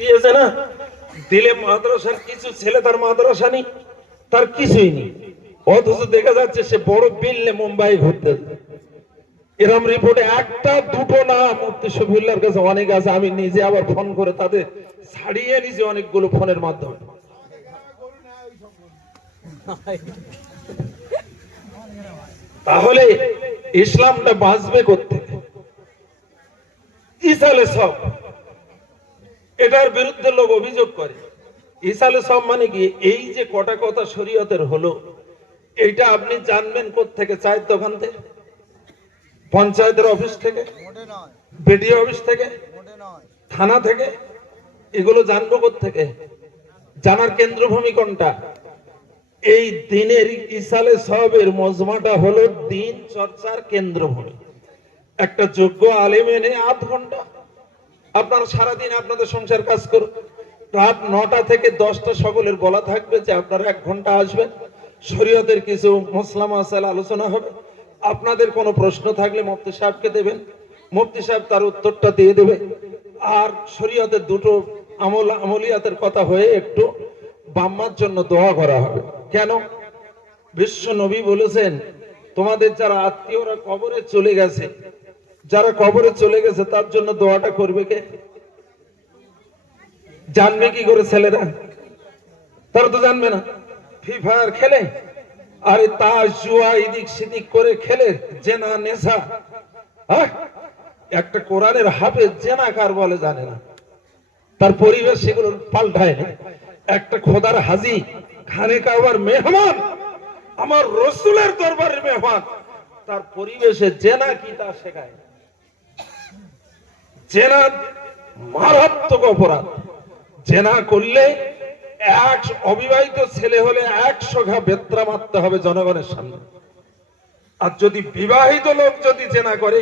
দিয়েছে না? দিলে মাদ্রাসার কিছু ছেলে তার মাদ্রাসা নেই, তার কিছুই নেই। অথচ দেখা যাচ্ছে সে বড় মুম্বাই ঘুরতে এরম রিপোর্টে একটা, দুটো না কাছে অনেক আছে। আমি নিজে আবার ফোন করে তাদের ছাড়িয়ে নিয়েছি অনেকগুলো ফোনের মাধ্যমে। তাহলে ইসলামটা বাঁচবে করতে ইসালে সব। এটার বিরুদ্ধে লোক অভিযোগ করে। ইসালে সব মানে কি? এই যে কটা কথা শরীয়তের হলো এইটা আপনি জানবেন থেকে চায়ের দোকান থেকে? পঞ্চায়েতের অফিস থেকে? বিডিও অফিস থেকে? থানা থেকে? এগুলো জানব থেকে জানার কেন্দ্রভূমি কোনটা? এই দিনের ইসালে সবের মজমাটা হলো দিন চর্চার কেন্দ্রভূমি। একটা যোগ্য আলেম এনে আধ ঘণ্টা আপনারা সারাদিন আপনাদের সংসার কাজ করুন। রাত নটা থেকে দশটা সকলের বলা থাকবে যে আপনারা এক ঘণ্টা আসবেন। শরীয়তের কিছু মুসলাম আসাল আলোচনা হবে। আপনাদের কোনো প্রশ্ন থাকলে মুফতি সাহেবকে দেবেন। মুফতি সাহেব তার উত্তরটা দিয়ে দেবে। আর শরীয়তের দুটো আমল আমলিয়াতের কথা হয়ে একটু বাম্মার জন্য দোয়া করা হবে। কেন? বিশ্ব নবী বলেছেন, তোমাদের যারা আত্মীয়রা কবরে চলে গেছে যারা কবরে চলে গেছে, তার জন্য দোয়াটা করবে কে? জানবে কি করে ছেলেরা? তারা তো জানবে না। ফ্রি ফায়ার খেলে? আরে তাস জুয়া ইদিক সিদিক করে খেলে, জেনা নেশা? একটা কোরআনের হাফে জেনা কার বলে জানে না। তার পরিবেশ সেগুলো পাল্টায় না। একটা খোদার হাজি খানে কাবার মেহমান, আমার রসুলের দরবারের মেহমান। তার পরিবেশে জেনা কি তা শেখায়। জেনা মারাত্মক অপরাধ। জেনা করলে এক অবিবাহিত ছেলে হলে একশো ঘা বেত্রা মারতে হবে জনগণের সামনে। আর যদি বিবাহিত লোক যদি জেনা করে